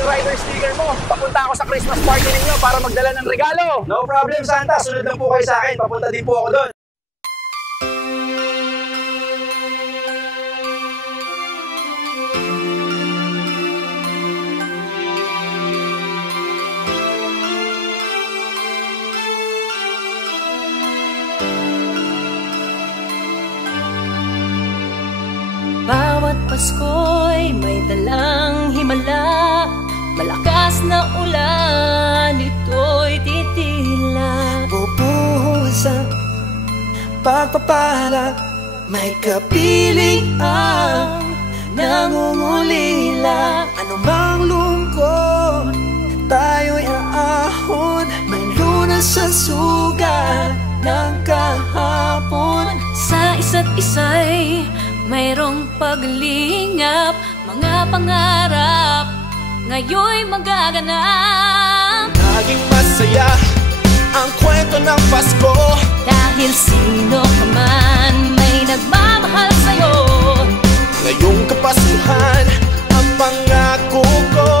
Happy Rider sticker mo. Papunta ako sa Christmas party ninyo para magdala ng regalo. No problem, Santa. Sunod lang po kayo sa akin. Papunta din po ako doon. Bawat Pasko'y may dalang himala, malakas na ulan, ito'y titila. Bubuhos ang pagpapala, may kapiling ang nangungulila. Anumang lungkot, tayo'y aahon, may lunas sa sugat ng kahapon. Sa isa't isa'y mayroong paglingap, mga pangarap ngayon'y magaganap. Naging masaya ang kwento ng Pasko, dahil sino ka man may nagmamahal sa'yo. ngayong Kapaskuhan ang pangako ko.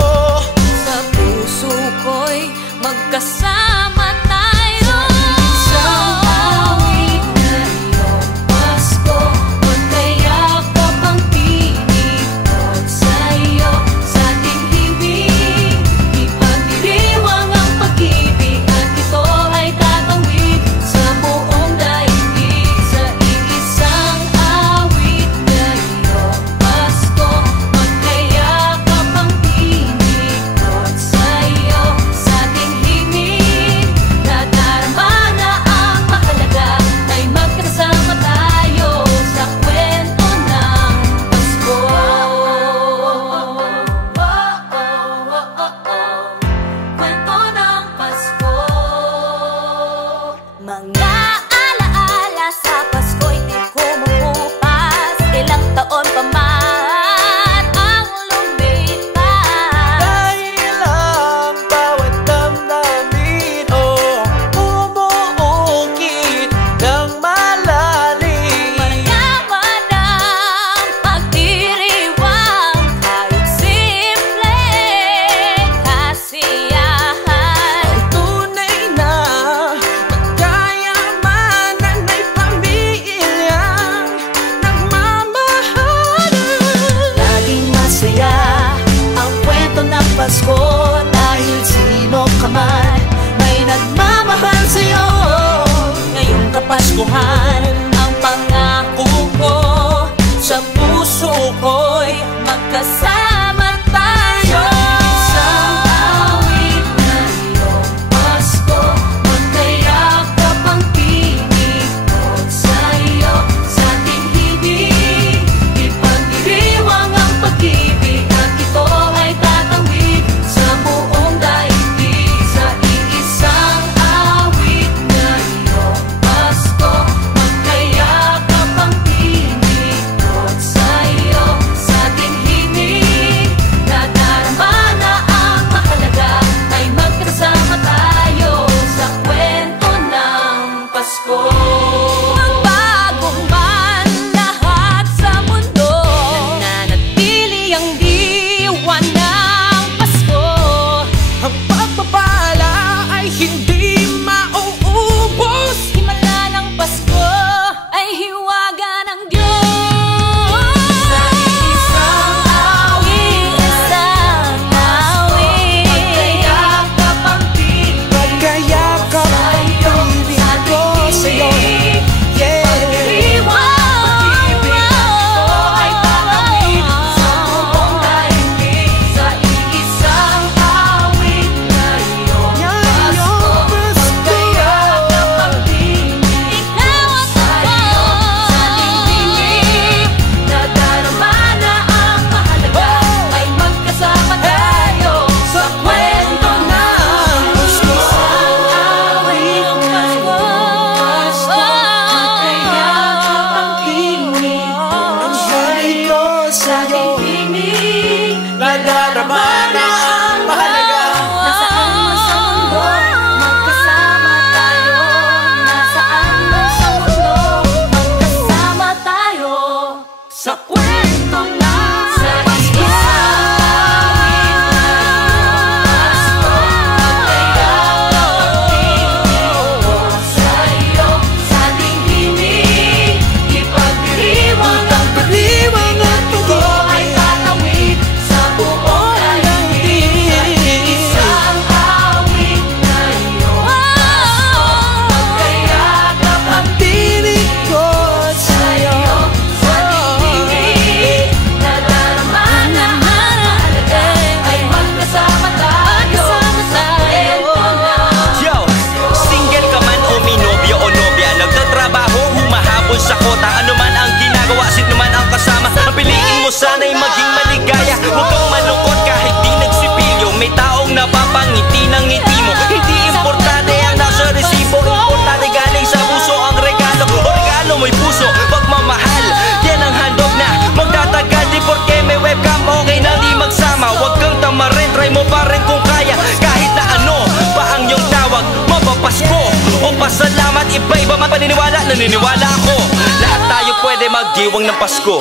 Sa puso ko'y magkasama tayo. Isang awit na iyong Pasko, magkayakap ang pinipot sa'yo. Sa ating himig, ipagdiriwang ang pag-ibig, at ito ay tatawid sa buong daigdig. Sa iisang awit na iyong Pasko, magkayakap ang pinipot sa'yo. Sa ating himig, nadarama na ang mahalaga, ay magkasama tayo sa kwento ng Pasko. Kwento ng Pasko. Mga alaala sa Pasko'y di kumukupas, ilang taon pa man ang lumipas. Dahil ang bawat damdamin bumuukit ng malalim. Mayaman ang pagdiriwang, kahit simpleng kasiyahan. Tunay na magkayamanan, may pamilyang nagmamahalan. Laging masaya ang kwento ng Pasko, dahil sino ka man may nagmamahal sa'yo. Ngayong Kapaskuhan ang pangako ko, sa puso ko'y magkasama tayo. Isang awit na iyong Pasko, magkayakap ang pinipot sa'yo. Sa ating himig, ipagdiriwang ang pag-ibig, at ito ay tatawid sa buong daigdig. Sa iisang awit na iyong Pasko, magkayakap napapangiti ng ngiti mo. Hindi importante ang nasa resibo, importante galing sa puso ang regalo. O regalo mo'y puso, pagmamahal, yan ang handog na magtatagal. Di porke may webcam, okay na di magsama. Huwag kang tamarin, try mo pa rin kung kaya. Kahit na ano pa ang iyong tawag, mapapasko o pasalamat. Iba-iba man paniniwala, naniniwala ako. Lahat tayo pwede magdiwang ng Pasko.